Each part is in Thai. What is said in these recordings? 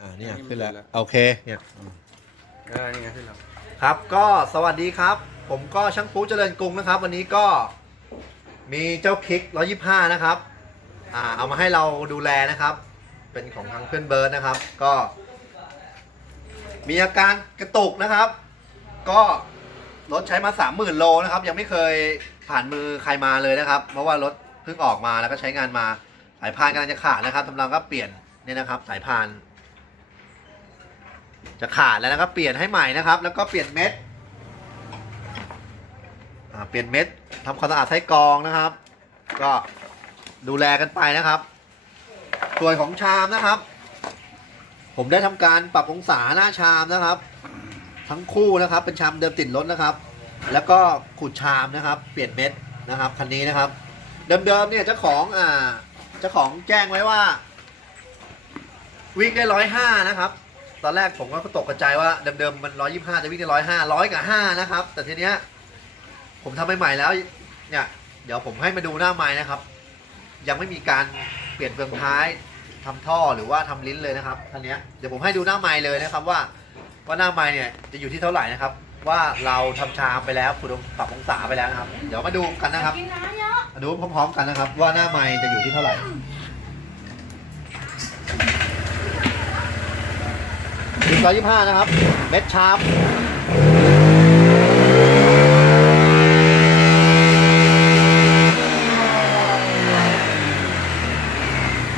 อ่าเนี่ยอันนี้มันขึ้นแล้วขึ้นแล้วโอเคเนี่ยเออนี่ไงขึ้นแล้วครับก็สวัสดีครับ ผมก็ช่างปูเจริญกรุงนะครับ วันนี้ก็มีเจ้าคลิก125 นะครับอ่าเอามาให้เราดูแลนะครับ เป็นของทางเพื่อนเบิร์ดนะครับ ก็ มีอาการกระตุกนะครับ ก็รถใช้มา 30,000 โลนะครับ ยังไม่เคยผ่านมือใครมาเลยนะครับ เพราะว่ารถเพิ่งออกมาแล้วก็ใช้งานมาสายพานกำลังจะขาดนะครับกำลังก็เปลี่ยนเนี่ยนะครับ สายพาน จะขาดแล้วนะครับเปลี่ยนให้ใหม่นะครับ แล้วก็เปลี่ยนเม็ดเปลี่ยนเม็ดทำความสะอาดไส้กรองนะครับ ก็ดูแลกันไปนะครับ ส่วนของชามนะครับ ผมได้ทำการปรับองศาหน้าชามนะครับ ทั้งคู่นะครับ เป็นชามเดิมติดรถนะครับ แล้วก็ขูดชามนะครับ เปลี่ยนเม็ดนะครับคันนี้นะครับ เดิมๆเนี่ยเจ้าของอ่าเจ้าของแจ้งไว้ว่า วิ่งได้ร้อยห้านะครับ ตอนแรกผมก็ตกกระจายว่าเดิมๆมันร้อยยี่ห้าจะวิ่งได้ร้อยห้าร้อยกับห้านะครับ แต่ทีเนี้ยผมทำใหม่ๆแล้วเนี่ยเดี๋ยวผมให้มาดูหน้าไม้นะครับ ยังไม่มีการเปลี่ยนเฟืองท้ายทำท่อหรือว่าทำลิ้นเลยนะครับท่านเนี้ยเดี๋ยวผมให้ดูหน้าไม้เลยนะครับว่า ว่าหน้าไม้เนี่ยจะอยู่ที่เท่าไหร่นะครับ ว่าเราทำชามไปแล้วขุดปรับองศาไปแล้วนะครับ เดี๋ยวมาดูกันนะครับกินน้ำเยอะมาดูพร้อมๆกันนะครับ ว่าหน้าไม้จะอยู่ที่เท่าไหร่ถึง ร้อยยี่ห้านะครับ เม็ดชาร์ป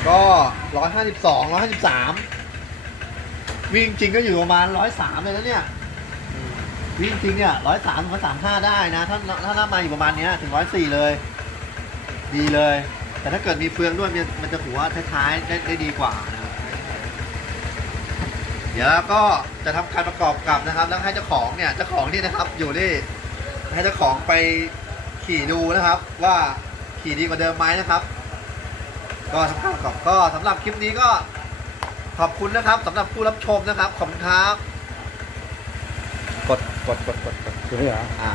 ก็ร้อยห้าสิบสองร้อยห้าสิบสามวิ่งจริงก็อยู่ประมาณร้อยสามเลยนะเนี่ย วิ่งจริงเนี่ยร้อยสามร้อยสามห้าได้นะ ถ้าถ้าหน้ามาอยู่ประมาณเนี้ยถึงร้อยสี่เลย ดีเลย แต่ถ้าเกิดมีเฟืองด้วยมันจะหัวท้ายๆได้ได้ดีกว่านะ เดี๋ยวก็จะทำการประกอบกลับนะครับ แล้วให้เจ้าของเนี่ยเจ้าของนี่นะครับ อยู่นี่ให้เจ้าของไปขี่ดูนะครับ ว่าขี่ดีกว่าเดิมไหมนะครับ ก็ทำการประกอบก็สำหรับคลิปนี้ก็ขอบคุณนะครับสำหรับผู้รับชมนะครับขอบคุณครับ กดกดกดกดกดใช่เหรออ่า